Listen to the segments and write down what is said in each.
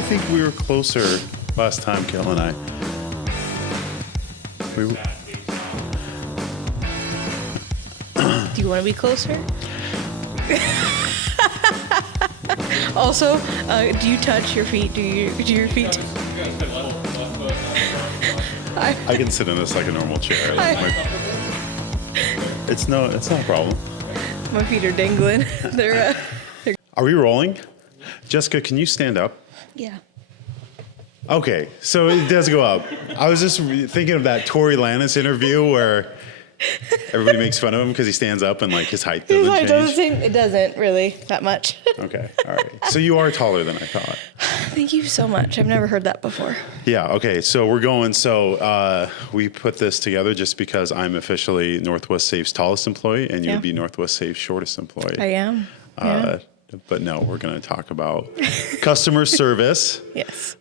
I think we were closer last time, Kel and I. Do you want to be closer? Also, do you touch your feet? Do your feet? I can sit in this like a normal chair. It's not a problem. My feet are dangling. They're. Are we rolling? Jessica, can you stand up? Yeah. Okay, so it does go up. I was just thinking of that Tory Lannis interview where everybody makes fun of him because he stands up and like his height doesn't change. It doesn't really that much. Okay, all right. So you are taller than I thought. Thank you so much. I've never heard that before. Yeah, okay, so we're going. So we put this together just because I'm officially Northwest Safe's tallest employee and you would be Northwest Safe's shortest employee. I am. But no, we're going to talk about customer service. Yes.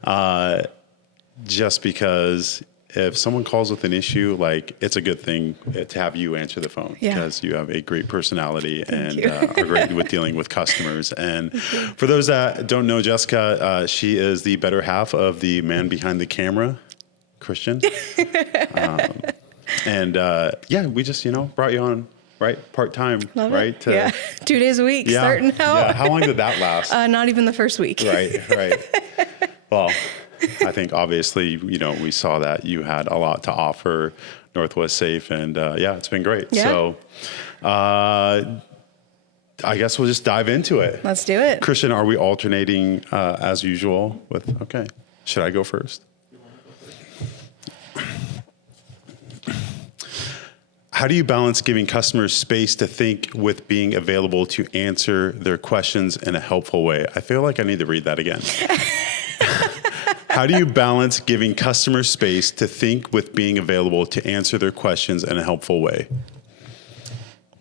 Just because if someone calls with an issue, like it's a good thing to have you answer the phone because you have a great personality and are great with dealing with customers. And for those that don't know Jessica, she is the better half of the man behind the camera, Christian. We just, brought you on. Right, part-time, Love right? It. 2 days a week, starting out. Yeah, how long did that last? Not even the first week. Right. Well, I think obviously, we saw that you had a lot to offer Northwest Safe, and it's been great. Yeah. So, I guess we'll just dive into it. Let's do it. Christian, are we alternating as usual okay. Should I go first? How do you balance giving customers space to think with being available to answer their questions in a helpful way? I feel like I need to read that again. How do you balance giving customers space to think with being available to answer their questions in a helpful way?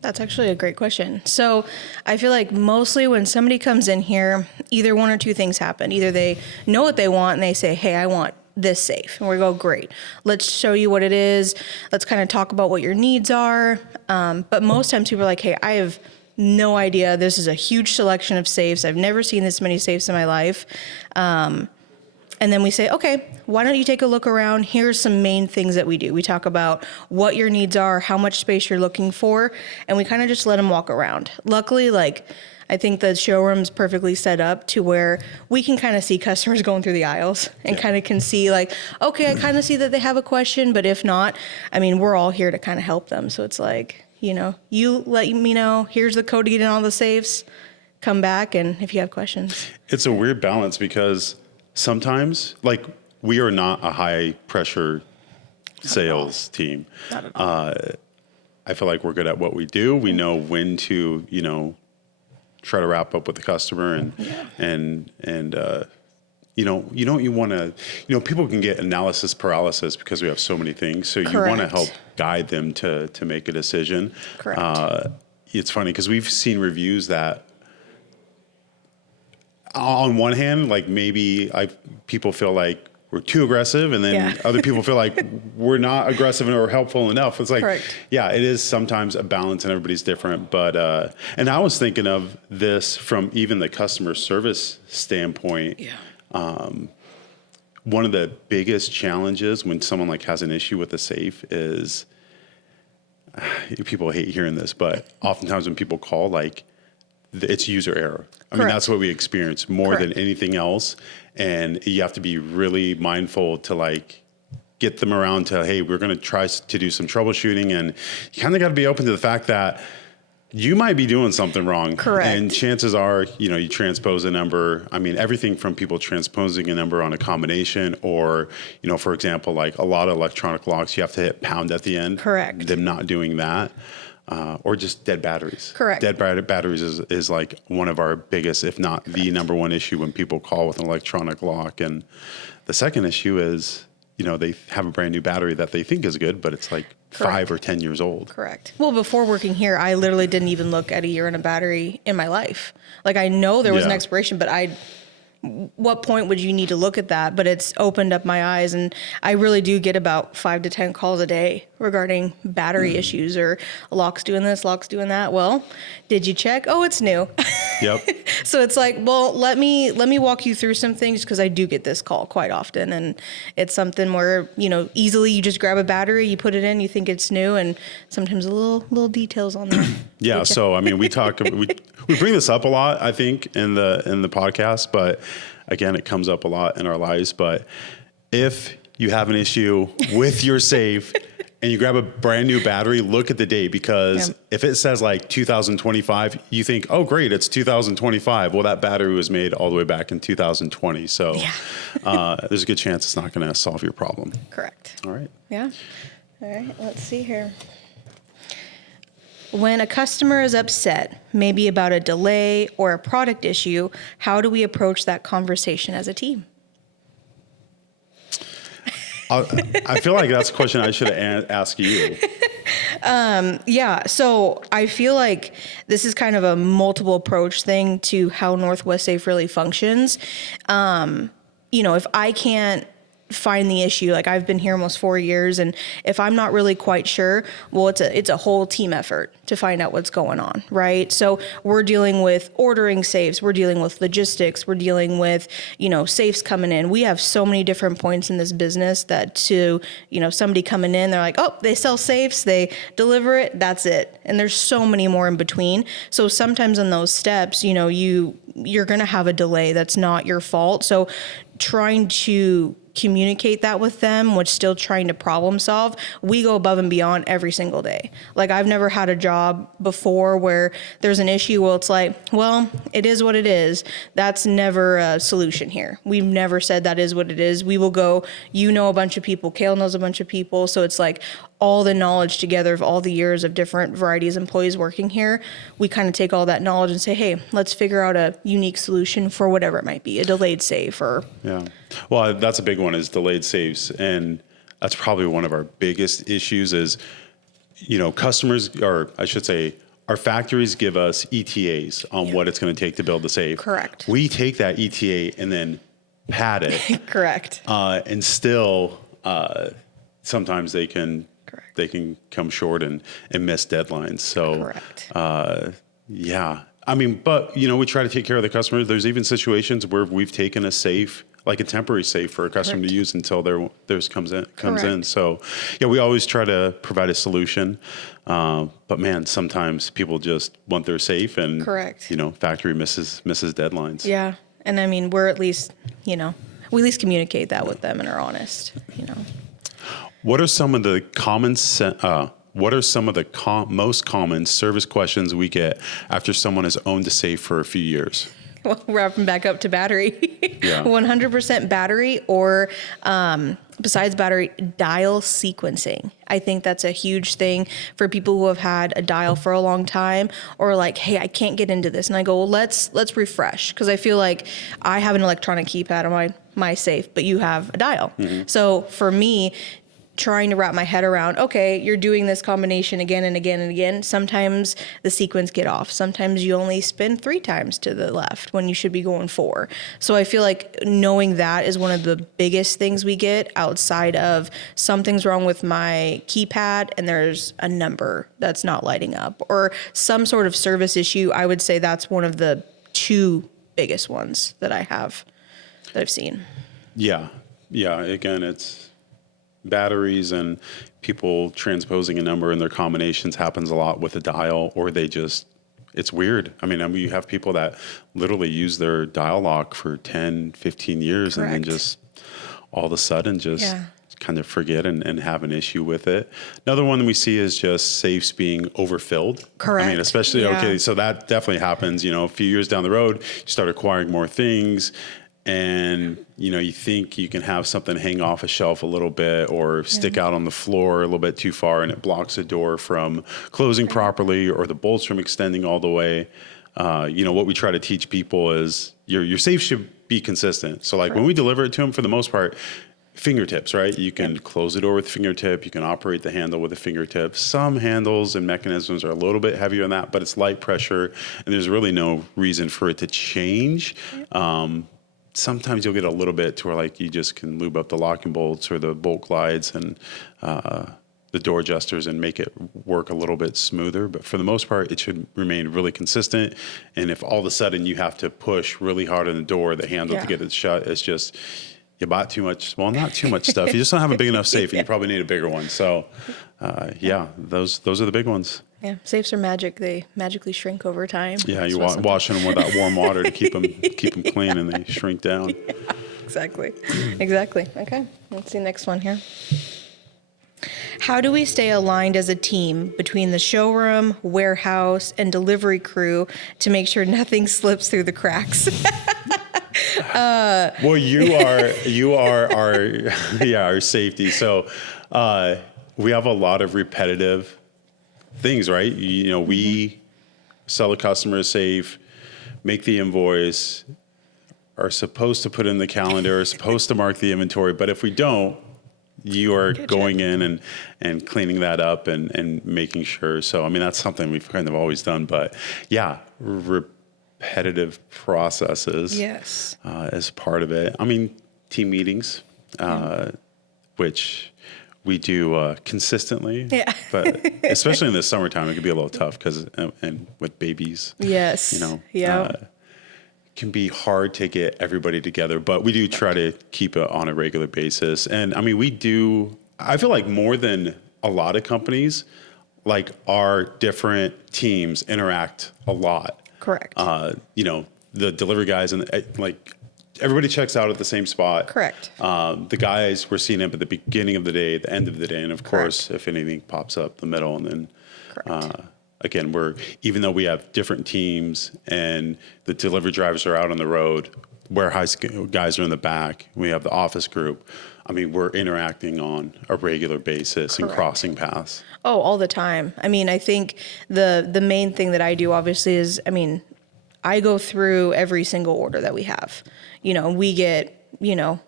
That's actually a great question. So I feel like mostly when somebody comes in here, either one or two things happen. Either they know what they want and they say, hey, I want this safe. And we go, great. Let's show you what it is. Let's kind of talk about what your needs are. But most times people are like, hey, I have no idea. This is a huge selection of safes. I've never seen this many safes in my life. And then we say, okay, why don't you take a look around? Here's some main things that we do. We talk about what your needs are, how much space you're looking for, and we kind of just let them walk around. Luckily, I think the showroom's perfectly set up to where we can kind of see customers going through the aisles and kind of can see okay, I kind of see that they have a question, but if not, we're all here to kind of help them. So it's you let me know, here's the code to get in all the safes, come back, and if you have questions. It's a weird balance because sometimes, we are not a high pressure sales team. Not at all. I feel like we're good at what we do. We know when to, try to wrap up with the customer and you want to, people can get analysis paralysis because we have so many things. So you want to help guide them to make a decision. Correct. It's funny because we've seen reviews that on one hand, maybe people feel like we're too aggressive, and then other people feel like we're not aggressive or helpful enough. It's Correct. It is sometimes a balance, and everybody's different. But and I was thinking of this from even the customer service standpoint. Yeah. One of the biggest challenges when someone has an issue with a safe is people hate hearing this, but oftentimes when people call, it's user error. I mean, that's what we experience more than anything else. And you have to be really mindful to get them around to, hey, we're going to try to do some troubleshooting. And you kind of got to be open to the fact that you might be doing something wrong. Correct. And chances are, you transpose a number. Everything from people transposing a number on a combination or, for example, a lot of electronic locks, you have to hit pound at the end. Correct. Them not doing that. Or just dead batteries. Correct. Dead batteries is one of our biggest, if not the number one issue when people call with an electronic lock. And the second issue is, they have a brand new battery that they think is good, but it's 5 or 10 years old. Correct. Well, before working here, I literally didn't even look at a year in a battery in my life. I know there was an expiration, but what point would you need to look at that? But it's opened up my eyes, and I really do get about 5 to 10 calls a day regarding battery issues or lock's doing this, lock's doing that. Well, did you check? Oh, it's new. Yep. So it's like, well, let me walk you through some things, because I do get this call quite often, and it's something where, easily you just grab a battery, you put it in, you think it's new, and sometimes a little details on there. Yeah. So, I mean, we bring this up a lot, I think, in the podcast, but again, it comes up a lot in our lives. But if you have an issue with your safe and you grab a brand new battery, look at the date, because if it says like 2025, you think, oh, great, it's 2025. Well, that battery was made all the way back in 2020. So there's a good chance it's not going to solve your problem. Correct. All right. Yeah. All right. Let's see here. When a customer is upset, maybe about a delay or a product issue, how do we approach that conversation as a team? I feel like that's a question I should have asked you. Yeah. So I feel like this is kind of a multiple approach thing to how Northwest Safe really functions. If I can't find the issue, like I've been here almost 4 years, and if I'm not really quite sure, well, it's a whole team effort to find out what's going on, right? So we're dealing with ordering safes, we're dealing with logistics, we're dealing with, safes coming in. We have so many different points in this business that somebody coming in, they're like, oh, they sell safes, they deliver it, that's it. And there's so many more in between. So sometimes in those steps, you're going to have a delay that's not your fault. So trying to communicate that with them, which still trying to problem solve, we go above and beyond every single day. Like I've never had a job before where there's an issue. Well, it's like, well, it is what it is. That's never a solution here. We've never said that is what it is. We will go, a bunch of people, Kale knows a bunch of people. So it's like all the knowledge together of all the years of different varieties of employees working here. We kind of take all that knowledge and say, hey, let's figure out a unique solution for whatever it might be, a delayed safe or. Yeah. Well, that's a big one, is delayed safes. And that's probably one of our biggest issues is, customers, or I should say, our factories give us ETAs on what it's going to take to build the safe. Correct. We take that ETA and then pad it. Correct. And still, sometimes they can come short and miss deadlines. So, correct. Yeah. I mean, but, we try to take care of the customer. There's even situations where we've taken a safe, like a temporary safe for a customer to use until theirs comes in. So, we always try to provide a solution. But man, sometimes people just want their safe, and factory misses deadlines. Yeah. And I mean, we're at least, we at least communicate that with them and are honest, What are some of the most common service questions we get after someone has owned a safe for a few years? Well, wrapping back up to battery. Yeah. 100% battery, or besides battery, dial sequencing. I think that's a huge thing for people who have had a dial for a long time, or like, hey, I can't get into this. And I go, well, let's refresh. Because I feel like I have an electronic keypad on my safe, but you have a dial. Mm-hmm. So for me, trying to wrap my head around, okay, you're doing this combination again and again and again. Sometimes the sequence get off. Sometimes you only spin 3 times to the left when you should be going 4. So I feel like knowing that is one of the biggest things we get, outside of something's wrong with my keypad and there's a number that's not lighting up, or some sort of service issue. I would say that's one of the 2 biggest ones that I've seen. Yeah. Yeah. Again, it's batteries, and people transposing a number in their combinations happens a lot with a dial, or it's weird. I mean, you have people that literally use their dial lock for 10, 15 years. Correct. And then just all of a sudden kind of forget and have an issue with it. Another one we see is just safes being overfilled. Correct. I mean, especially, so that definitely happens, a few years down the road, you start acquiring more things, and you think you can have something hang off a shelf a little bit or stick out on the floor a little bit too far, and it blocks the door from closing properly, or the bolts from extending all the way. What we try to teach people is your safe should be consistent. So like when we deliver it to them, for the most part, fingertips, right? You can close the door with a fingertip. You can operate the handle with a fingertip. Some handles and mechanisms are a little bit heavier than that, but it's light pressure, and there's really no reason for it to change. sometimes you'll get a little bit to where like you just can lube up the locking bolts or the bolt glides and the door adjusters and make it work a little bit smoother. But for the most part, it should remain really consistent. And if all of a sudden you have to push really hard on the door, the handle to get it shut, it's just, you bought too much, well, not too much stuff. You just don't have a big enough safe, and you probably need a bigger one. So those are the big ones. Yeah, safes are magic. They magically shrink over time. Yeah, you wash them with that warm water to keep them clean, and they shrink down. Yeah, exactly. Okay, let's see next one here. How do we stay aligned as a team between the showroom, warehouse, and delivery crew to make sure nothing slips through the cracks? Well, you are our safety. So we have a lot of repetitive things, right? We sell a customer a safe, make the invoice, are supposed to put in the calendar, are supposed to mark the inventory. But if we don't, you are going in and cleaning that up and making sure. So, I mean, that's something we've kind of always done. But yeah, repetitive processes as part of it. I mean, team meetings, which we do consistently. Yeah. But especially in the summertime, it can be a little tough because and with babies. Yes. Can be hard to get everybody together, but we do try to keep it on a regular basis. And I mean, I feel like more than a lot of companies, like our different teams interact a lot. Correct. The delivery guys and like everybody checks out at the same spot. Correct. The guys, we're seeing them at the beginning of the day, the end of the day. And of course, if anything pops up the middle, and then, again, even though we have different teams and the delivery drivers are out on the road, warehouse guys are in the back, we have the office group. I mean, we're interacting on a regular basis and crossing paths. Oh, all the time. I mean, I think the main thing that I do obviously is, I go through every single order that we have. We get, a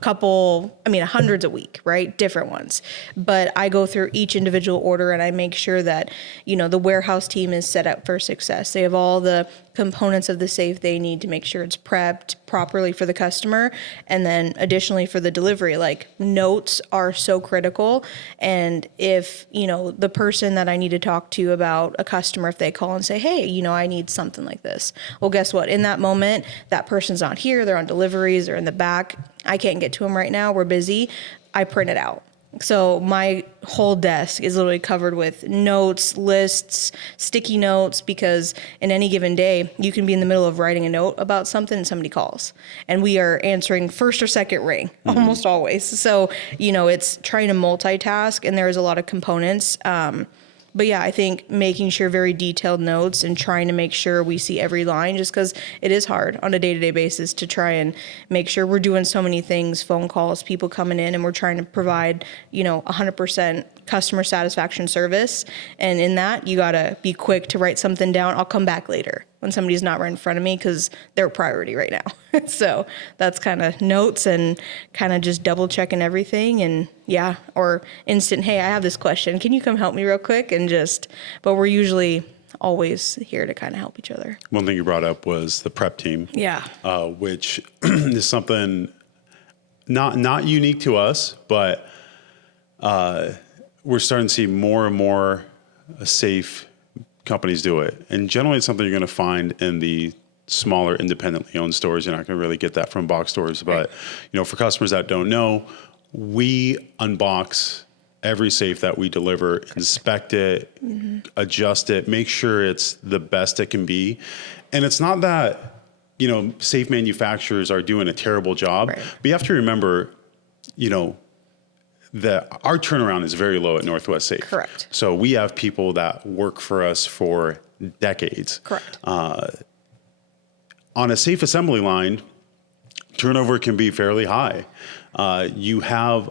couple, hundreds a week, right? Different ones. But I go through each individual order and I make sure that, the warehouse team is set up for success. They have all the components of the safe they need to make sure it's prepped properly for the customer. And then additionally for the delivery, like notes are so critical. And if, the person that I need to talk to about a customer, if they call and say, hey, I need something like this. Well, guess what? In that moment, that person's not here. They're on deliveries. They're in the back. I can't get to them right now. We're busy. I print it out. So my whole desk is literally covered with notes, lists, sticky notes, because in any given day, you can be in the middle of writing a note about something and somebody calls. And we are answering first or second ring, almost always. So, it's trying to multitask, and there's a lot of components. But yeah, I think making sure very detailed notes and trying to make sure we see every line, just because it is hard on a day-to-day basis to try and make sure we're doing so many things, phone calls, people coming in, and we're trying to provide, 100% customer satisfaction service. And in that, you got to be quick to write something down. I'll come back later when somebody's not right in front of me because they're a priority right now. So that's kind of notes and kind of just double checking everything. And or instant, hey, I have this question. Can you come help me real quick? But we're usually always here to kind of help each other. One thing you brought up was the prep team. Yeah. Which is something not unique to us, but we're starting to see more and more safe companies do it. And generally it's something you're going to find in the smaller independently owned stores. You're not going to really get that from box stores. But, for customers that don't know, we unbox every safe that we deliver, inspect it, adjust it, make sure it's the best it can be. And it's not that, safe manufacturers are doing a terrible job, but you have to remember, that our turnaround is very low at Northwest Safe. Correct. So we have people that work for us for decades. Correct. On a safe assembly line, turnover can be fairly high. You have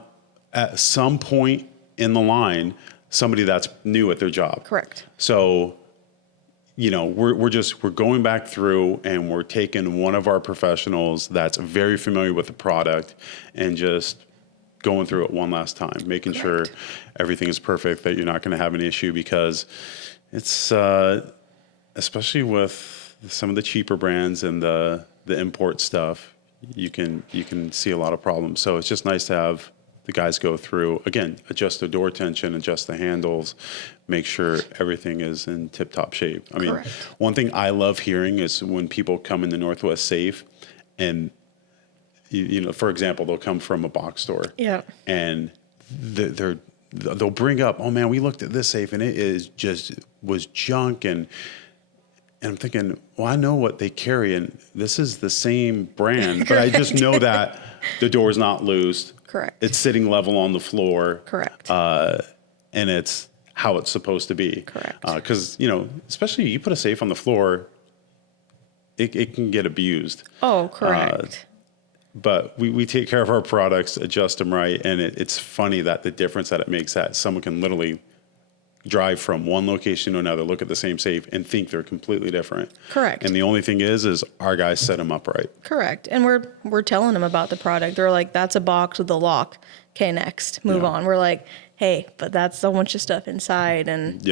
at some point in the line somebody that's new at their job. Correct. So, we're going back through and we're taking one of our professionals that's very familiar with the product and just going through it one last time, making sure everything is perfect, that you're not going to have an issue, because it's, especially with some of the cheaper brands and the the import stuff, you can see a lot of problems. So it's just nice to have the guys go through, again, adjust the door tension, adjust the handles, make sure everything is in tip-top shape. I mean, Correct. one thing I love hearing is when people come in the Northwest Safe and, you know, for example, they'll come from a box store. Yeah. And they'll bring up, oh man, we looked at this safe and was junk. And I'm thinking, well, I know what they carry and this is the same brand, but I just know that the door's not loose. Correct. It's sitting level on the floor. Correct. And it's how it's supposed to be. Correct. Because, you know, especially you put a safe on the floor, it can get abused. Oh, correct. But we take care of our products, adjust them right. And it's funny that the difference that it makes, that someone can literally drive from one location to another, look at the same safe and think they're completely different. Correct. And the only thing is our guys set them up right. Correct. And we're telling them about the product. They're like, that's a box with a lock. Okay, next, move on. We're like, hey, but that's a bunch of stuff inside. And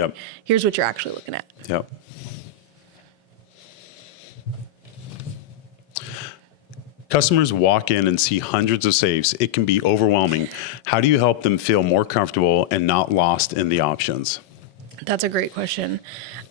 here's what you're actually looking at. Yep. Customers walk in and see hundreds of safes. It can be overwhelming. How do you help them feel more comfortable and not lost in the options? That's a great question.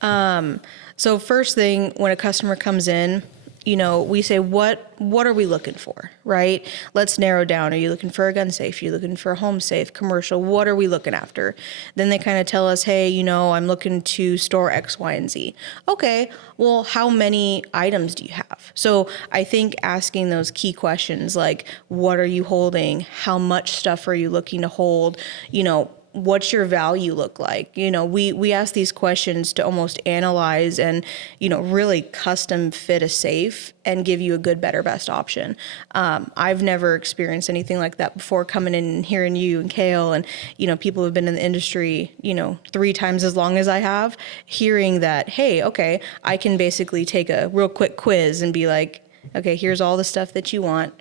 So first thing, when a customer comes in, you know, we say, what are we looking for, right? Let's narrow down. Are you looking for a gun safe? Are you looking for a home safe, commercial? What are we looking after? Then they kind of tell us, hey, you know, I'm looking to store X, Y, and Z. Okay, well, how many items do you have? So I think asking those key questions like, what are you holding? How much stuff are you looking to hold? You know, what's your value look like? You know, we ask these questions to almost analyze and, you know, really custom fit a safe and give you a good, better, best option. I've never experienced anything like that before, coming in and hearing you and Kale and, you know, people who have been in the industry, you know, 3 times as long as I have, hearing that, hey, okay, I can basically take a real quick quiz and be like, okay, here's all the stuff that you want.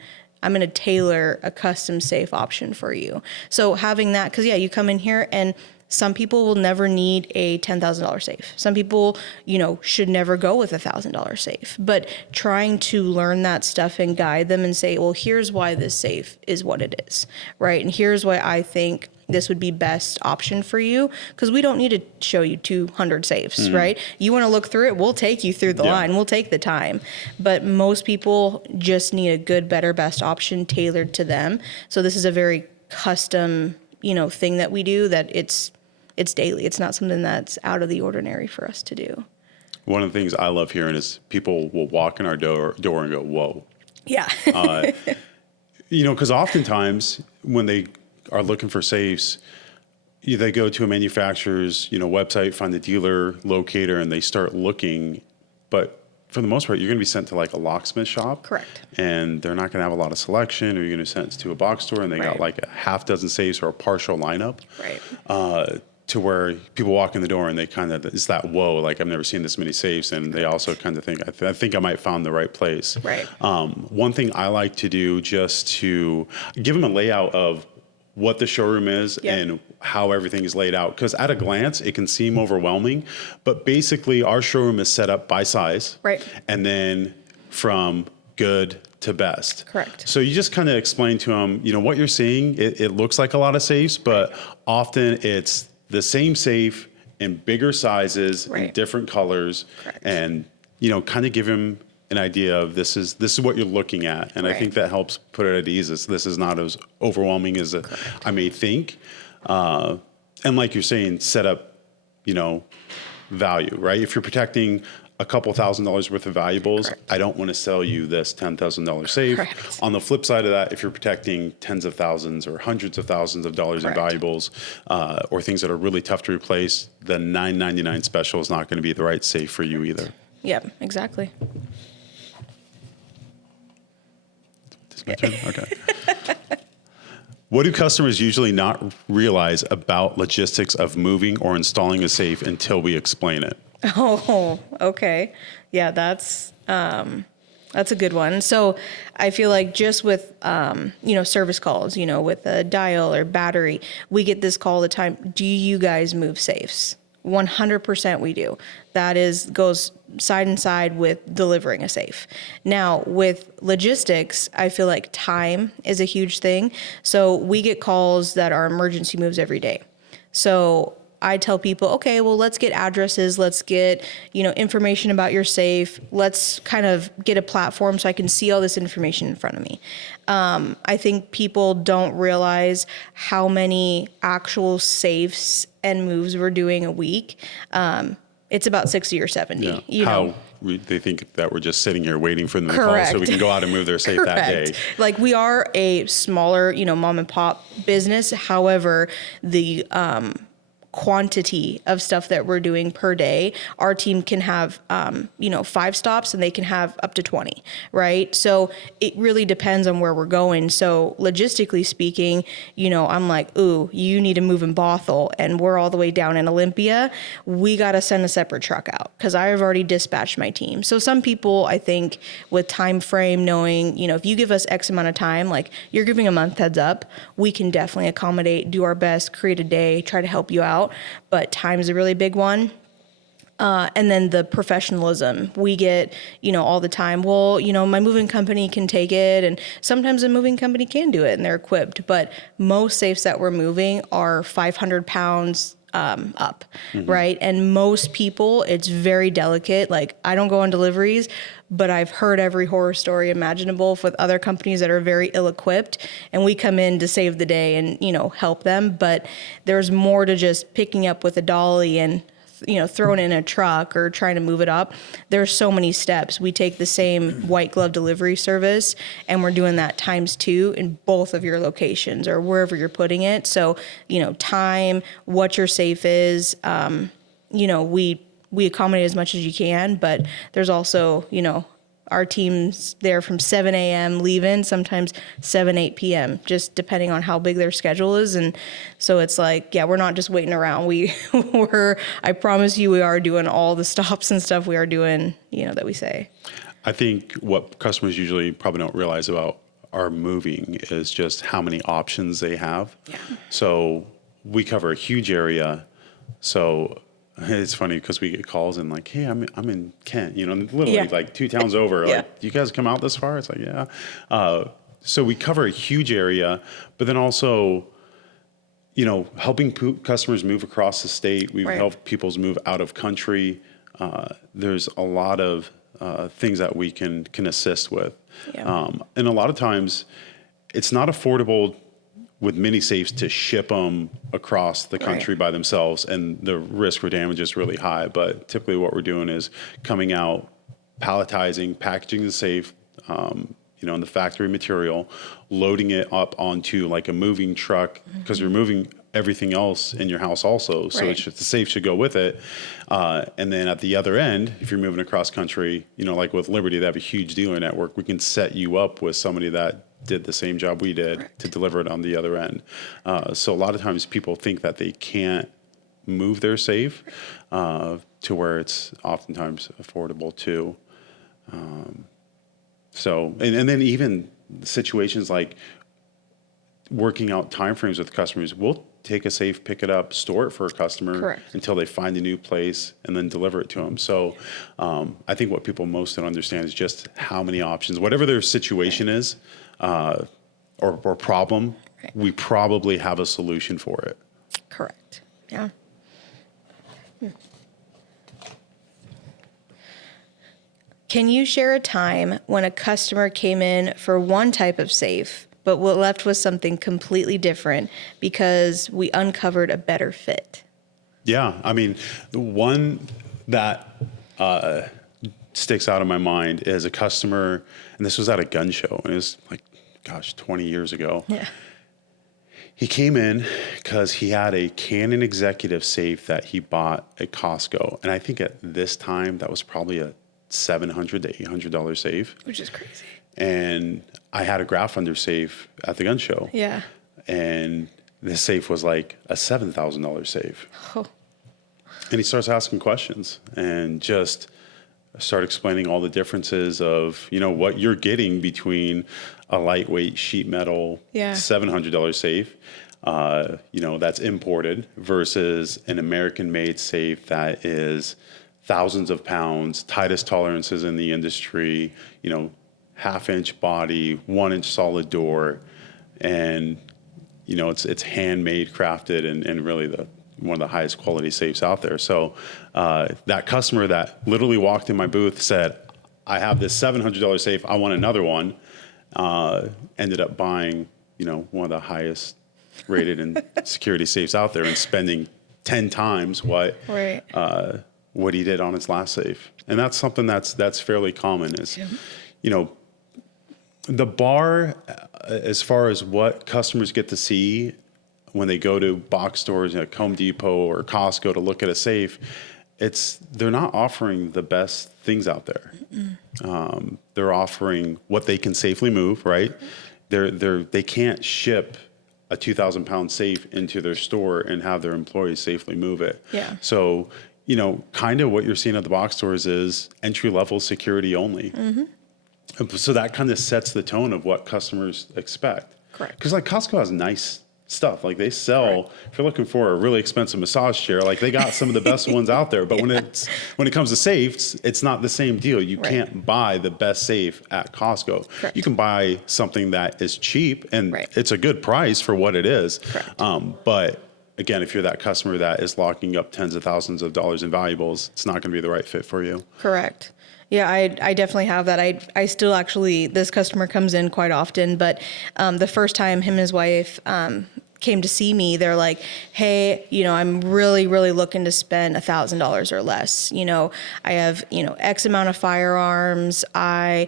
I'm going to tailor a custom safe option for you. So having that, because you come in here and some people will never need a $10,000 safe. Some people, you know, should never go with a $1,000 safe. But trying to learn that stuff and guide them and say, well, here's why this safe is what it is, right? And here's why I think this would be best option for you, because we don't need to show you 200 safes, right? You want to look through it, we'll take you through the line, we'll take the time. But most people just need a good, better, best option tailored to them. So this is a very custom, you know, thing that we do, that it's daily. It's not something that's out of the ordinary for us to do. One of the things I love hearing is people will walk in our door and go, whoa. Yeah. You know, because oftentimes when they are looking for safes, they go to a manufacturer's, you know, website, find the dealer locator, and they start looking. But for the most part, you're going to be sent to like a locksmith shop. Correct. And they're not going to have a lot of selection, or you're going to be sent to a box store and they got like a half dozen safes or a partial lineup. Right. To where people walk in the door and they kind of, it's that, whoa, like I've never seen this many safes. And they also kind of think, I think I might found the right place. Right. One thing I like to do, just to give them a layout of what the showroom is and how everything is laid out. Because at a glance, it can seem overwhelming. But basically, our showroom is set up by size. Right. And then from good to best. Correct. So you just kind of explain to them, you know, what you're seeing, it looks like a lot of safes, but often it's the same safe in bigger sizes, in different colors. Correct. And, you know, kind of give them an idea of this is what you're looking at. And I think that helps put it at ease. This is not as overwhelming as I may think. And like you're saying, set up, you know, value, right? If you're protecting a couple $1,000s worth of valuables, I don't want to sell you this $10,000 safe. Correct. On the flip side of that, if you're protecting tens of thousands or hundreds of thousands of dollars in valuables, or things that are really tough to replace, the $9.99 special is not going to be the right safe for you either. Yep, exactly. Is my turn? Okay. What do customers usually not realize about logistics of moving or installing a safe until we explain it? Oh, okay. Yeah, that's a good one. So I feel like just with, you know, service calls, you know, with a dial or battery, we get this call all the time. Do you guys move safes? 100% we do. That goes side and side with delivering a safe. Now, with logistics, I feel like time is a huge thing. So we get calls that are emergency moves every day. So I tell people, okay, well, let's get addresses. Let's get, information about your safe. Let's kind of get a platform so I can see all this information in front of me. I think people don't realize how many actual safes and moves we're doing a week. It's about 60 or 70. Yeah. They think that we're just sitting here waiting for them to Correct. call so we can go out and move their safe that day. Like, we are a smaller, mom and pop business. However, the quantity of stuff that we're doing per day, our team can have, 5 stops and they can have up to 20, right? So it really depends on where we're going. So logistically speaking, I'm like, ooh, you need to move in Bothell and we're all the way down in Olympia. We got to send a separate truck out because I have already dispatched my team. So some people, I think, with time frame, knowing, if you give us X amount of time, like you're giving a month heads up, we can definitely accommodate, do our best, create a day, try to help you out. But time is a really big one. And then the professionalism we get, all the time. Well, my moving company can take it. And sometimes a moving company can do it and they're equipped. But most safes that we're moving are 500 pounds up, right? And most people, it's very delicate. Like, I don't go on deliveries, but I've heard every horror story imaginable with other companies that are very ill-equipped, and we come in to save the day and, help them. But there's more to just picking up with a dolly and throwing it in a truck or trying to move it up. There's so many steps. We take the same white glove delivery service and we're doing that ×2 in both of your locations or wherever you're putting it. So, time, what your safe is, we accommodate as much as you can, but there's also, our team's there from 7 a.m. leaving, sometimes 7, 8 p.m., just depending on how big their schedule is. And so it's like, yeah, we're not just waiting around. I promise you, we are doing all the stops and stuff we are doing, that we say. I think what customers usually probably don't realize about our moving is just how many options they have. Yeah. So we cover a huge area. So it's funny because we get calls and like, hey, I'm in Kent, literally like 2 towns over. Yeah. Like, do you guys come out this far? It's like, yeah. So we cover a huge area, but then also, helping customers move across the state. We've helped people move out of country. There's a lot of things that we can assist with. Yeah. And a lot of times it's not affordable with mini safes to ship them across the country by themselves, and the risk for damage is really high. But typically what we're doing is coming out, palletizing, packaging the safe, in the factory material, loading it up onto like a moving truck, because you're moving everything else in your house also. So it's just, the safe should go with it. And then at the other end, if you're moving across country, like with Liberty, they have a huge dealer network. We can set you up with somebody that did the same job we did to deliver it on the other end. So a lot of times people think that they can't move their safe to where it's oftentimes affordable too. And then even situations like working out timeframes with customers, we'll take a safe, pick it up, store it for a customer until they find a new place, and then deliver it to them. So I think what people most don't understand is just how many options, whatever their situation is, or problem, we probably have a solution for it. Correct. Yeah. Can you share a time when a customer came in for one type of safe, but we're left with something completely different because we uncovered a better fit? Yeah. I mean, the one that sticks out in my mind is a customer, and this was at a gun show, and it was like, 20 years ago. Yeah. He came in because he had a Canon executive safe that he bought at Costco. And I think at this time, that was probably a $700 to $800 safe. Which is crazy. And I had a graph under safe at the gun show. Yeah. And this safe was like a $7,000 safe. Oh. And he starts asking questions and just start explaining all the differences of, what you're getting between a lightweight sheet metal $700 safe that's imported versus an American-made safe that is thousands of pounds, tightest tolerances in the industry, half-inch body, 1-inch solid door, and it's handmade, crafted, and really one of the highest quality safes out there. So that customer that literally walked in my booth said, "I have this $700 safe. I want another one." Ended up buying, one of the highest rated and security safes out there and spending 10 times what he did on his last safe. And that's something that's fairly common is, the bar as far as what customers get to see when they go to box stores like Home Depot or Costco to look at a safe, they're not offering the best things out there. They're offering what they can safely move, right? They can't ship a 2,000-pound safe into their store and have their employees safely move it. Yeah. So, kind of what you're seeing at the box stores is entry-level security only. So that kind of sets the tone of what customers expect. Correct. Because like Costco has nice stuff. Like they sell, if you're looking for a really expensive massage chair, like they got some of the best ones out there. But when it comes to safes, it's not the same deal. You can't buy the best safe at Costco. Correct. You can buy something that is cheap and it's a good price for what it is. Correct. But again, if you're that customer that is locking up tens of thousands of dollars in valuables, it's not going to be the right fit for you. Correct. Yeah, I definitely have that. I still actually, this customer comes in quite often, but the first time him and his wife came to see me, they're like, "Hey, I'm really, really looking to spend $1,000 or less. I have, X amount of firearms. I'm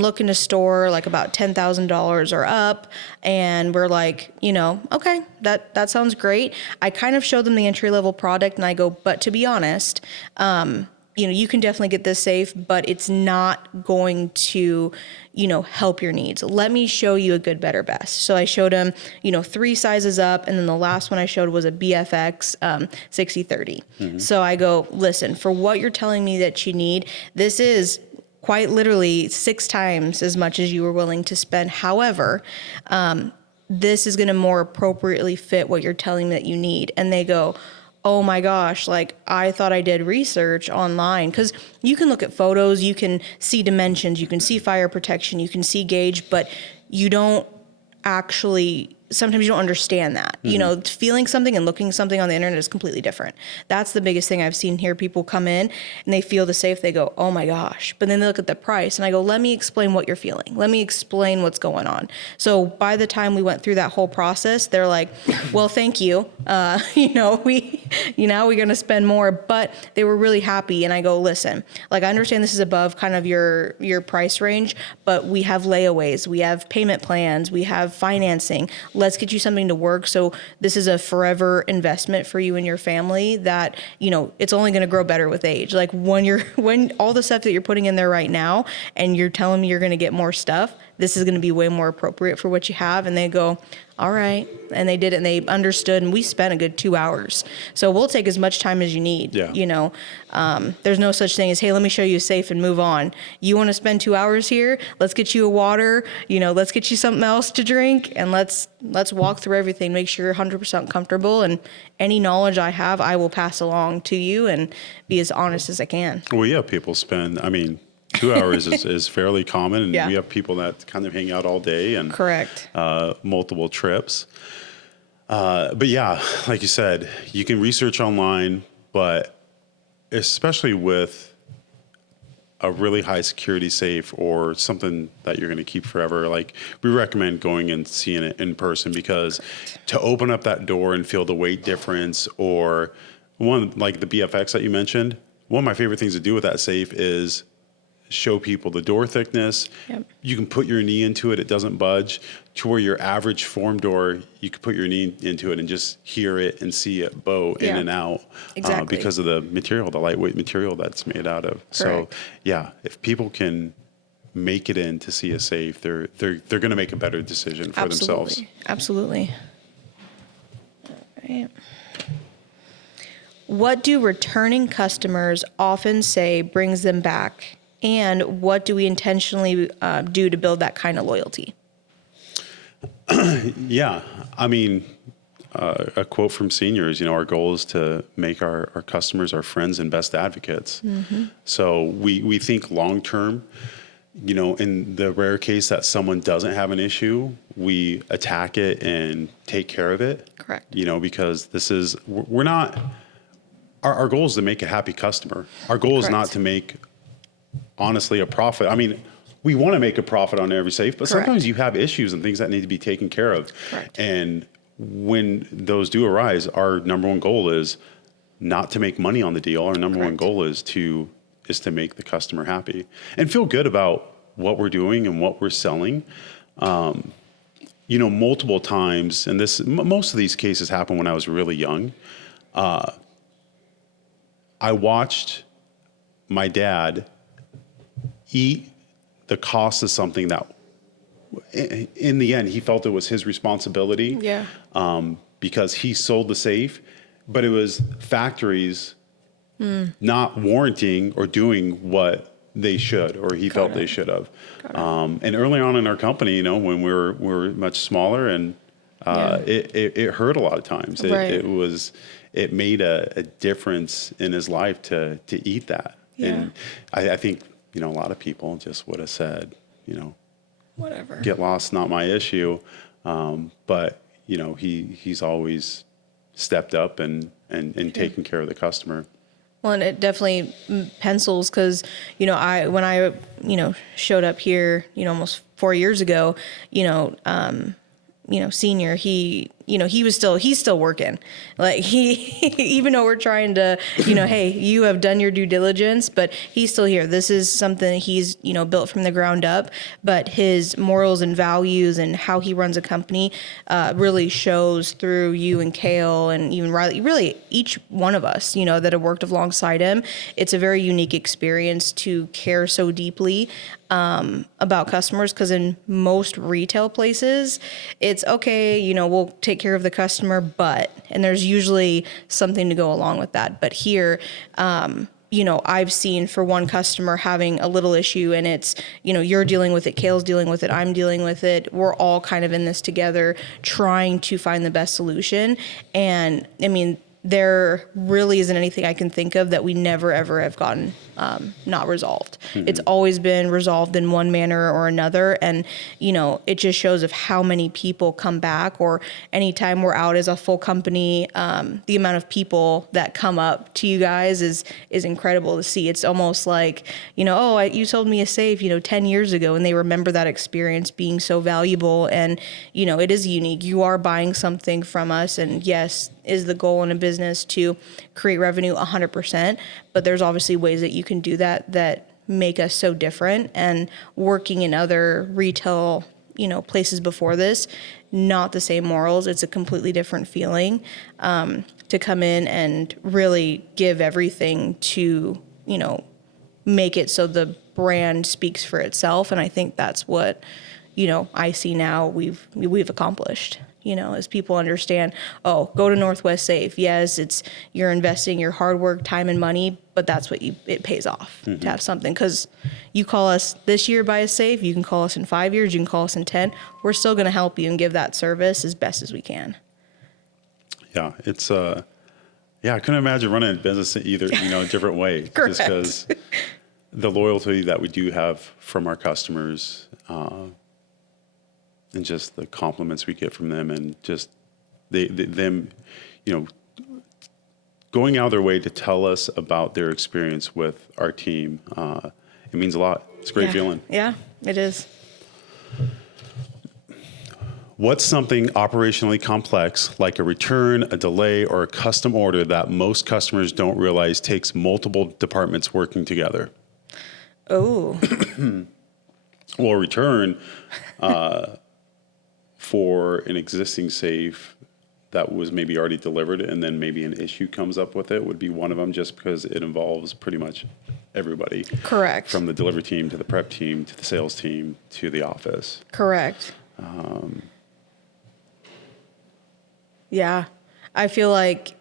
looking to store like about $10,000 or up." And we're like, okay, that sounds great. I kind of showed them the entry level product and I go, but to be honest, you can definitely get this safe, but it's not going to, help your needs. Let me show you a good, better, best. So I showed him, 3 sizes up. And then the last one I showed was a BFX 6030. So I go, listen, for what you're telling me that you need, this is quite literally 6 times as much as you were willing to spend. However, this is going to more appropriately fit what you're telling me that you need. And they go, "Oh my gosh, like I thought I did research online." Because you can look at photos, you can see dimensions, you can see fire protection, you can see gauge, but you don't actually, sometimes you don't understand that. Feeling something and looking something on the internet is completely different. That's the biggest thing I've seen here. People come in and they feel the safe, they go, "Oh my gosh." But then they look at the price and I go, "Let me explain what you're feeling. Let me explain what's going on." So by the time we went through that whole process, they're like, "Well, thank you. We're going to spend more," but they were really happy. And I go, "Listen, like I understand this is above kind of your price range, but we have layaways, we have payment plans, we have financing. Let's get you something to work. So this is a forever investment for you and your family that, it's only going to grow better with age. Like when all the stuff that you're putting in there right now and you're telling me you're going to get more stuff, this is going to be way more appropriate for what you have." And they go, "All right." And they did it and they understood. And we spent a good 2 hours. So we'll take as much time as you need. Yeah. There's no such thing as, "Hey, let me show you a safe and move on. You want to spend 2 hours here? Let's get you a water, let's get you something else to drink. And let's walk through everything, make sure you're 100% comfortable. And any knowledge I have, I will pass along to you and be as honest as I can." Well, yeah, people spend, 2 hours is fairly common. And we have people that kind of hang out all day and Correct. Multiple trips. But yeah, like you said, you can research online, but especially with a really high security safe or something that you're going to keep forever, like we recommend going and seeing it in person, because to open up that door and feel the weight difference, or one like the BFX that you mentioned, one of my favorite things to do with that safe is show people the door thickness. Yep. You can put your knee into it. It doesn't budge, to where your average form door, you could put your knee into it and just hear it and see it bow in and out. Exactly. Because of the material, the lightweight material that's made out of. Correct. So yeah, if people can make it in to see a safe, they're going to make a better decision for themselves. Absolutely. All right. What do returning customers often say brings them back? And what do we intentionally do to build that kind of loyalty? Yeah. a quote from seniors, our goal is to make our customers our friends and best advocates. So we think long-term, in the rare case that someone doesn't have an issue, we attack it and take care of it. Correct. Because we're not, our goal is to make a happy customer. Our goal is not to make, honestly, a profit. I mean, we want to make a profit on every safe, but sometimes you have issues and things that need to be taken care of. Correct. And when those do arise, our number one goal is not to make money on the deal. Our number one goal is to make the customer happy and feel good about what we're doing and what we're selling. Multiple times, and most of these cases happen when I was really young. I watched my dad eat the cost of something that in the end he felt it was his responsibility. Yeah. Because he sold the safe, but it was factories not warranting or doing what they should, or he felt they should have. And early on in our company, when we were much smaller, and it hurt a lot of times. It made a difference in his life to eat that. Yeah. And I think a lot of people just would have said, whatever, get lost, not my issue. But he's always stepped up and taken care of the customer. Well, and it definitely pencils because, when I showed up here, almost 4 years ago, senior, he's still working. Like even though we're trying to, hey, you have done your due diligence, but he's still here. This is something he's, built from the ground up, but his morals and values and how he runs a company, really shows through you and Kale and even Riley, really each one of us, that have worked alongside him. It's a very unique experience to care so deeply about customers, because in most retail places, it's okay, we'll take care of the customer, and there's usually something to go along with that. But here, I've seen for one customer having a little issue, and it's, you're dealing with it, Kale's dealing with it, I'm dealing with it. We're all kind of in this together, trying to find the best solution. And I mean, there really isn't anything I can think of that we never, ever have gotten not resolved. Mm-hmm. It's always been resolved in one manner or another. And, it just shows of how many people come back, or anytime we're out as a full company, the amount of people that come up to you guys is incredible to see. It's almost like, you sold me a safe, 10 years ago, and they remember that experience being so valuable. And, it is unique. You are buying something from us, and yes, is the goal in a business to create revenue 100%, but there's obviously ways that you can do that make us so different. And working in other retail, places before this, not the same morals. It's a completely different feeling to come in and really give everything to, make it so the brand speaks for itself. And I think that's what, I see now we've accomplished. As people understand, go to Northwest Safe. Yes, you're investing your hard work, time, and money, but that's what it pays off to have something. Because you call us this year, buy a safe. You can call us in 5 years. You can call us in 10. We're still going to help you and give that service as best as we can. Yeah, it's I couldn't imagine running a business either, a different way. Correct. Just because the loyalty that we do have from our customers. And just the compliments we get from them, and just them, going out of their way to tell us about their experience with our team. It means a lot. It's a great feeling. Yeah, it is. What's something operationally complex, like a return, a delay, or a custom order, that most customers don't realize takes multiple departments working together? Oh. Well, return, for an existing safe that was maybe already delivered, and then maybe an issue comes up with it, would be one of them, just because it involves pretty much everybody. Correct. From the delivery team to the prep team to the sales team to the office. Correct. Yeah. I feel like,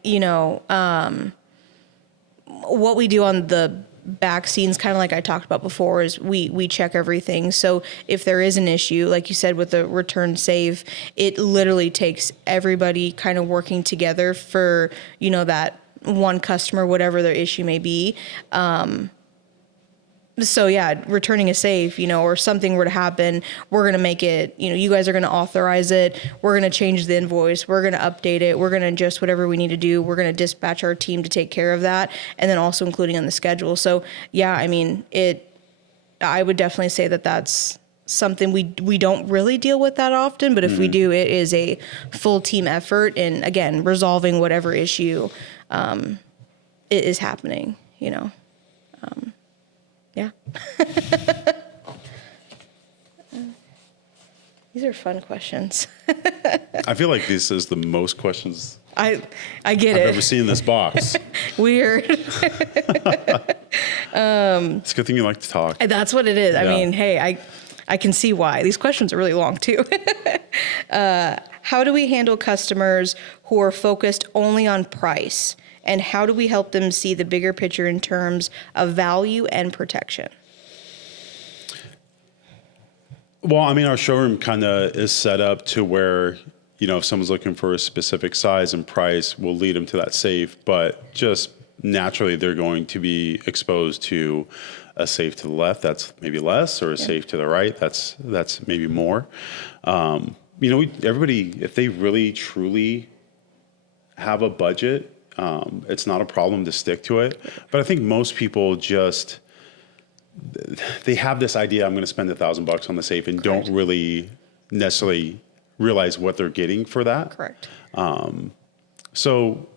what we do on the back scenes, kind of like I talked about before, is we check everything. So if there is an issue, like you said, with the return save, it literally takes everybody kind of working together for, that one customer, whatever their issue may be. So yeah, returning a safe, or something were to happen, we're going to make it, you guys are going to authorize it. We're going to change the invoice. We're going to update it. We're going to adjust whatever we need to do. We're going to dispatch our team to take care of that. And then also including on the schedule. So yeah, I mean, I would definitely say that that's something we don't really deal with that often, but if we do, it is a full team effort. And again, resolving whatever issue, it is happening, yeah. These are fun questions. I feel like this is the most questions I get I've it. ever seen in this box. Weird. It's a good thing you like to talk. That's what it is. Yeah. I mean, hey, I can see why. These questions are really long too. How do we handle customers who are focused only on price? And how do we help them see the bigger picture in terms of value and protection? Well, I mean, our showroom kind of is set up to where, if someone's looking for a specific size and price, we'll lead them to that safe. But just naturally, they're going to be exposed to a safe to the left that's maybe less, or a safe to the right that's maybe more. Everybody, if they really truly have a budget, it's not a problem to stick to it. But I think most people they have this idea, I'm going to spend $1,000 on the safe, and Correct. don't really necessarily realize what they're getting for that. Correct. So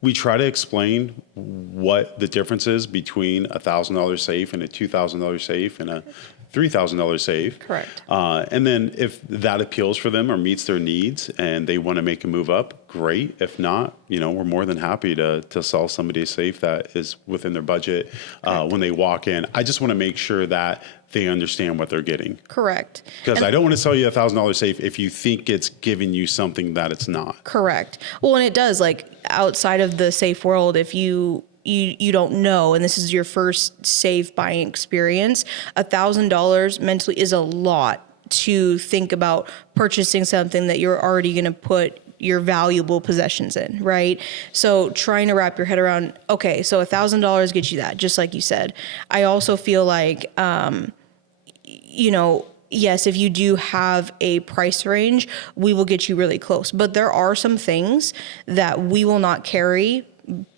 we try to explain what the difference is between a $1,000 safe and a $2,000 safe and a $3,000 safe. Correct. And then if that appeals for them or meets their needs and they want to make a move up, great. If not, we're more than happy to sell somebody a safe that is within their budget when they walk in. I just want to make sure that they understand what they're getting. Correct. Because I don't want to sell you a $1,000 safe if you think it's giving you something that it's not. Correct. Well, and it does, like, outside of the safe world, if you don't know, and this is your first safe buying experience, $1,000 mentally is a lot to think about purchasing something that you're already going to put your valuable possessions in, right? So trying to wrap your head around, okay, so $1,000 gets you that, just like you said. I also feel like, yes, if you do have a price range, we will get you really close. But there are some things that we will not carry,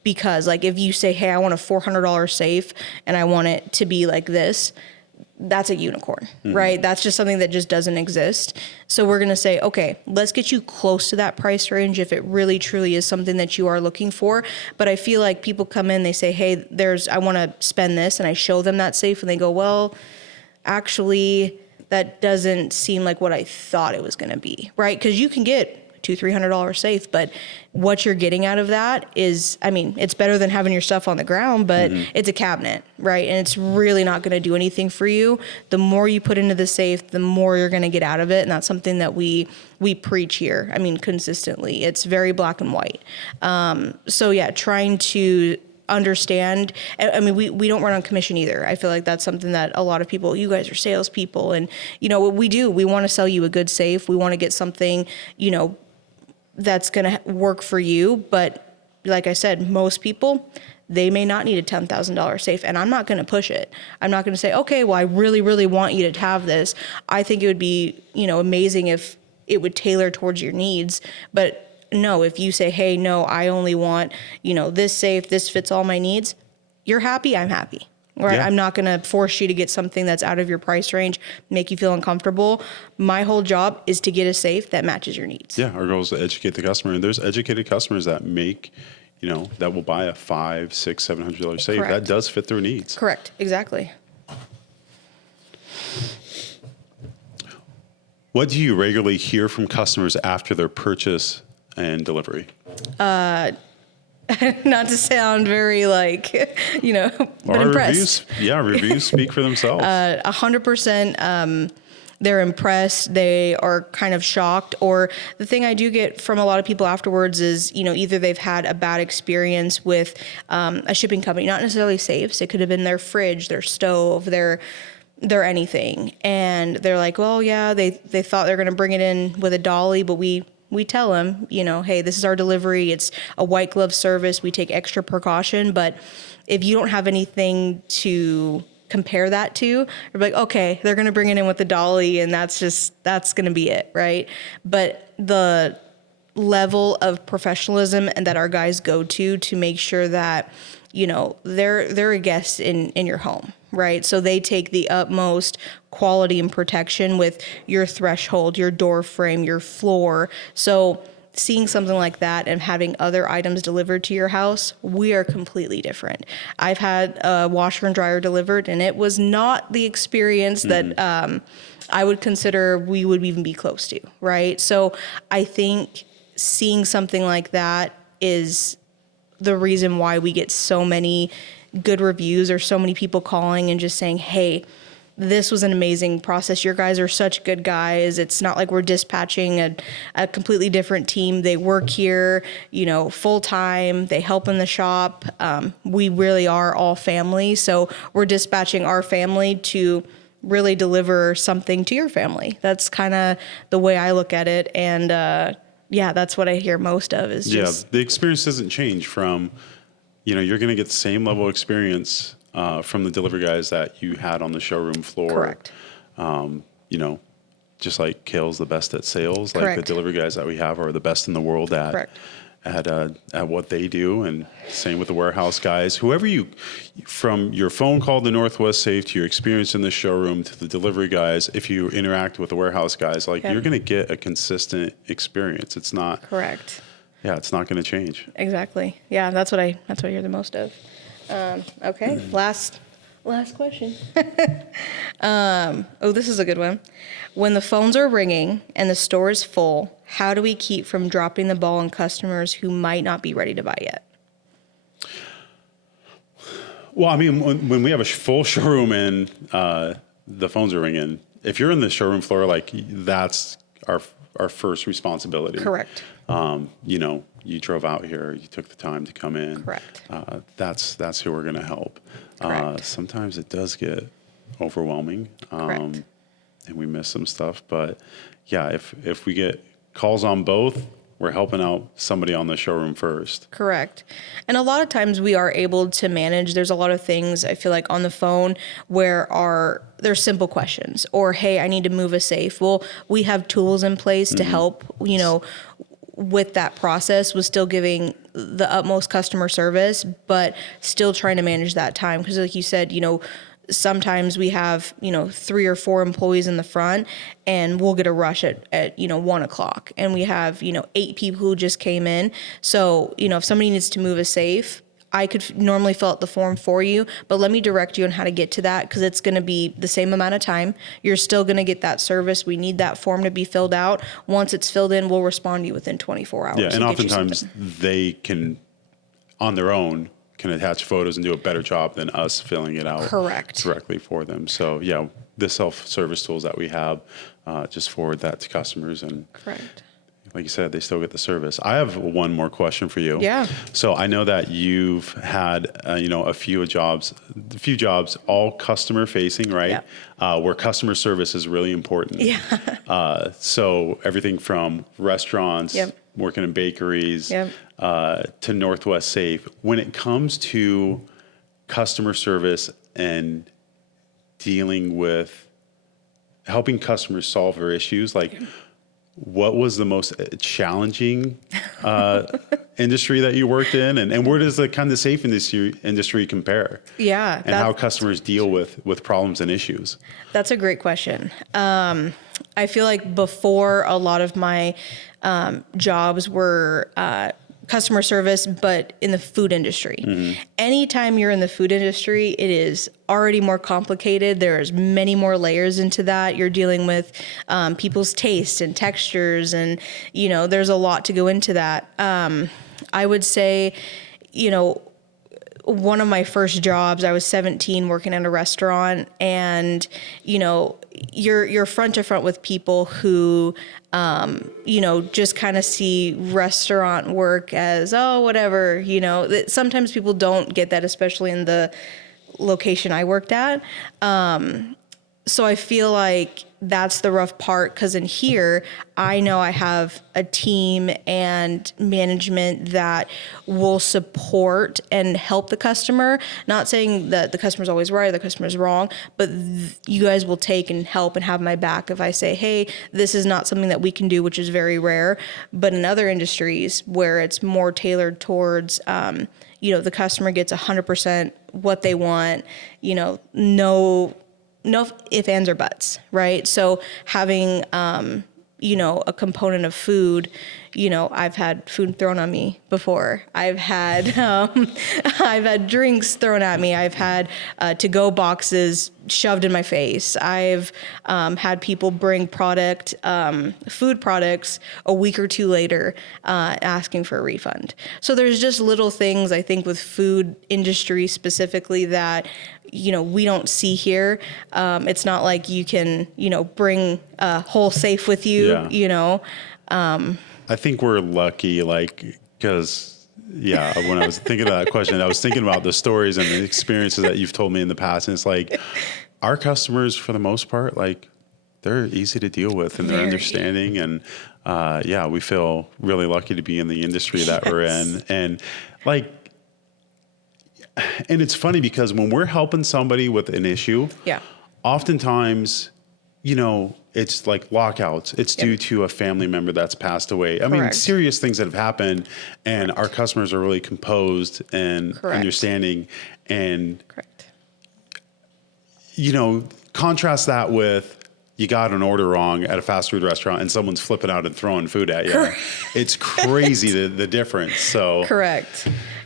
because like if you say, hey, I want a $400 safe and I want it to be like this, that's a unicorn, right? That's just something that just doesn't exist. So we're going to say, okay, let's get you close to that price range if it really truly is something that you are looking for. But I feel like people come in, they say, hey, I want to spend this, and I show them that safe and they go, well, actually, that doesn't seem like what I thought it was going to be, right? Because you can get $200-$300 safe, but what you're getting out of that is, I mean, it's better than having your stuff on the ground, but it's a cabinet, right? And it's really not going to do anything for you. The more you put into the safe, the more you're going to get out of it, and that's something that we preach here. I mean, consistently, it's very black and white. So yeah, trying to understand. I mean, we don't run on commission either. I feel like that's something that a lot of people, you guys are salespeople, and what we do, we want to sell you a good safe. We want to get something, that's going to work for you. But like I said, most people, they may not need a $10,000 safe, and I'm not going to push it. I'm not going to say, okay, well, I really, really want you to have this. I think it would be, amazing if it would tailor towards your needs. But no, if you say, hey, no, I only want, this safe, this fits all my needs, you're happy, I'm happy. Right? Yeah. I'm not going to force you to get something that's out of your price range, make you feel uncomfortable. My whole job is to get a safe that matches your needs. Yeah, our goal is to educate the customer. And there's educated customers that make, that will buy a $500, $600, $700 safe. Correct. That does fit their needs. Correct. Exactly. What do you regularly hear from customers after their purchase and delivery? Not to sound very but Our impressed. Reviews speak for themselves. 100%. they're impressed, they are kind of shocked. Or the thing I do get from a lot of people afterwards is, either they've had a bad experience with a shipping company, not necessarily safes. It could have been their fridge, their stove, their anything. And they're like, well, yeah, they thought they're going to bring it in with a dolly, but we tell them, hey, this is our delivery. It's a white glove service. We take extra precaution. But if you don't have anything to compare that to, you're like, okay, they're going to bring it in with the dolly and that's going to be it. Right. But the level of professionalism and that our guys go to make sure that, they're a guest in your home. Right. So they take the utmost quality and protection with your threshold, your door frame, your floor. So seeing something like that and having other items delivered to your house, we are completely different. I've had a washer and dryer delivered, and it was not the experience that I would consider we would even be close to. Right. So I think seeing something like that is the reason why we get so many good reviews or so many people calling and just saying, hey, this was an amazing process. Your guys are such good guys. It's not like we're dispatching a completely different team. They work here, full time. They help in the shop. We really are all family. So we're dispatching our family to really deliver something to your family. That's kind of the way I look at it. And that's what I hear most of is just. Yeah, the experience doesn't change from, you're going to get the same level of experience from the delivery guys that you had on the showroom floor. Correct. Just like Kale's the best at sales, Correct. like the delivery guys that we have are the best in the world at Correct. At what they do, and same with the warehouse guys. Whoever from your phone call to Northwest Safe to your experience in the showroom to the delivery guys, if you interact with the warehouse guys, you're going to get a consistent experience. It's not correct. Yeah, it's not going to change. Exactly. Yeah, that's what I hear the most of. Okay, last question. This is a good one. When the phones are ringing and the store is full, how do we keep from dropping the ball on customers who might not be ready to buy yet? Well, I mean, when we have a full showroom and the phones are ringing, if you're in the showroom floor, that's our first responsibility. Correct. You drove out here, you took the time to come in. Correct. That's who we're going to help. Correct. Sometimes it does get overwhelming, Correct. and we miss some stuff. But yeah, if we get calls on both, we're helping out somebody on the showroom first. Correct. And a lot of times we are able to manage. There's a lot of things I feel like on the phone where there's simple questions or, hey, I need to move a safe. Well, we have tools in place to help, with that process, was still giving the utmost customer service, but still trying to manage that time. Because like you said, sometimes we have, 3 or 4 employees in the front and we'll get a rush at 1:00 and we have, 8 people who just came in. So, if somebody needs to move a safe, I could normally fill out the form for you, but let me direct you on how to get to that because it's going to be the same amount of time. You're still going to get that service. We need that form to be filled out. Once it's filled in, we'll respond to you within 24 hours. Yeah, and oftentimes they can, on their own, can attach photos and do a better job than us filling it out Correct. directly for them. So yeah, the self-service tools that we have, just forward that to customers, and Correct. like you said, they still get the service. I have one more question for you. Yeah. So I know that you've had, a few jobs, all customer facing, right? Yeah. Where customer service is really important. Yeah. So everything from restaurants, Yep. working in bakeries, Yep. To Northwest Safe. When it comes to customer service and dealing with helping customers solve their issues, what was the most challenging industry that you worked in, and where does the kind of safe industry compare? Yeah. And how customers deal with problems and issues? That's a great question. I feel like before a lot of my jobs were customer service, but in the food industry. Mm-hmm. Anytime you're in the food industry, it is already more complicated. There's many more layers into that. You're dealing with people's tastes and textures, and there's a lot to go into that. I would say, one of my first jobs, I was 17 working in a restaurant, and, you know, you're front to front with people who, you know, just kind of see restaurant work as, oh, whatever, you know, sometimes people don't get that, especially in the location I worked at. So I feel like that's the rough part, because in here, I know I have a team and management that will support and help the customer. Not saying that the customer's always right or the customer's wrong, but you guys will take and help and have my back if I say, hey, this is not something that we can do, which is very rare. But in other industries where it's more tailored towards, you know, the customer gets 100% what they want, you know, no ifs, ands, or buts, right? So having, you know, a component of food, you know, I've had food thrown on me before. I've had drinks thrown at me. I've had to-go boxes shoved in my face. I've had people bring food products a week or two later, asking for a refund. So there's just little things, I think, with food industry specifically that, you know, we don't see here. It's not like you can, you know, bring a whole safe with you, you know. I think we're lucky, like, because, when I was thinking of that question, I was thinking about the stories and the experiences that you've told me in the past. And it's like, our customers, for the most part, like, they're easy to deal with and they're understanding. And, we feel really lucky to be in the industry that we're in. And, like, and it's funny because when we're helping somebody with an issue, oftentimes, you know, it's like lockouts. It's due to a family member that's passed away. I mean, serious things that have happened, and our customers are really composed and understanding. And, you know, contrast that with you got an order wrong at a fast food restaurant and someone's flipping out and throwing food at you. It's crazy the difference. So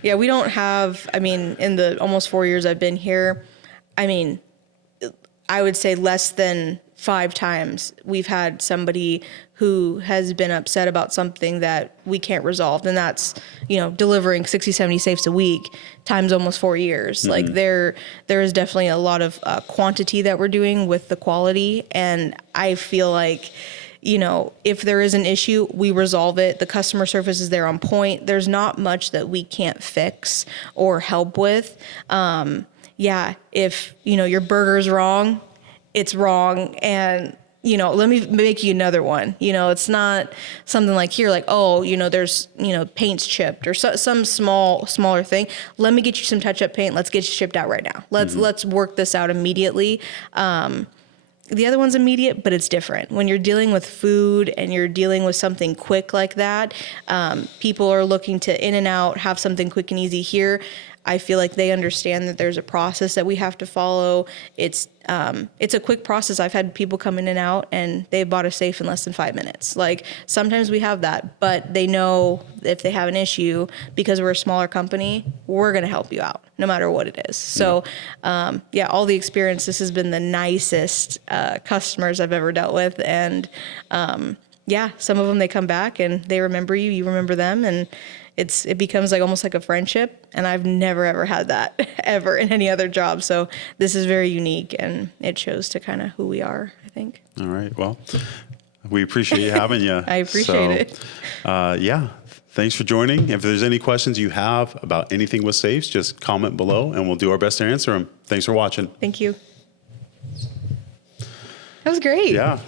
Yeah, we don't have, I mean, in the almost 4 years I've been here, I mean, I would say less than 5 times we've had somebody who has been upset about something that we can't resolve. And that's, you know, delivering 60, 70 safes a week times almost 4 years. Like there is definitely a lot of quantity that we're doing with the quality. And I feel like, you know, if there is an issue, we resolve it. The customer service is there on point. There's not much that we can't fix or help with. If, you know, your burger's wrong, it's wrong. And, you know, let me make you another one. You know, it's not something like here, like, oh, you know, there's, you know, paint's chipped or some smaller thing. Let me get you some touch-up paint. Let's get you shipped out right now. Let's work this out immediately. The other one's immediate, but it's different. When you're dealing with food and you're dealing with something quick like that, people are looking to in and out, have something quick and easy here. I feel like they understand that there's a process that we have to follow. It's a quick process. I've had people come in and out and they bought a safe in less than 5 minutes. Like sometimes we have that, but they know if they have an issue, because we're a smaller company, we're going to help you out no matter what it is. So, all the experience, this has been the nicest customers I've ever dealt with. And some of them, they come back and they remember you, you remember them. And it becomes like almost like a friendship, and I've never ever had that ever in any other job. So this is very unique, and it shows to kind of who we are, I think. All right. Well, we appreciate you having you. I appreciate it. Thanks for joining. If there's any questions you have about anything with safes, just comment below, and we'll do our best to answer them. Thanks for watching. Thank you. That was great. Yeah.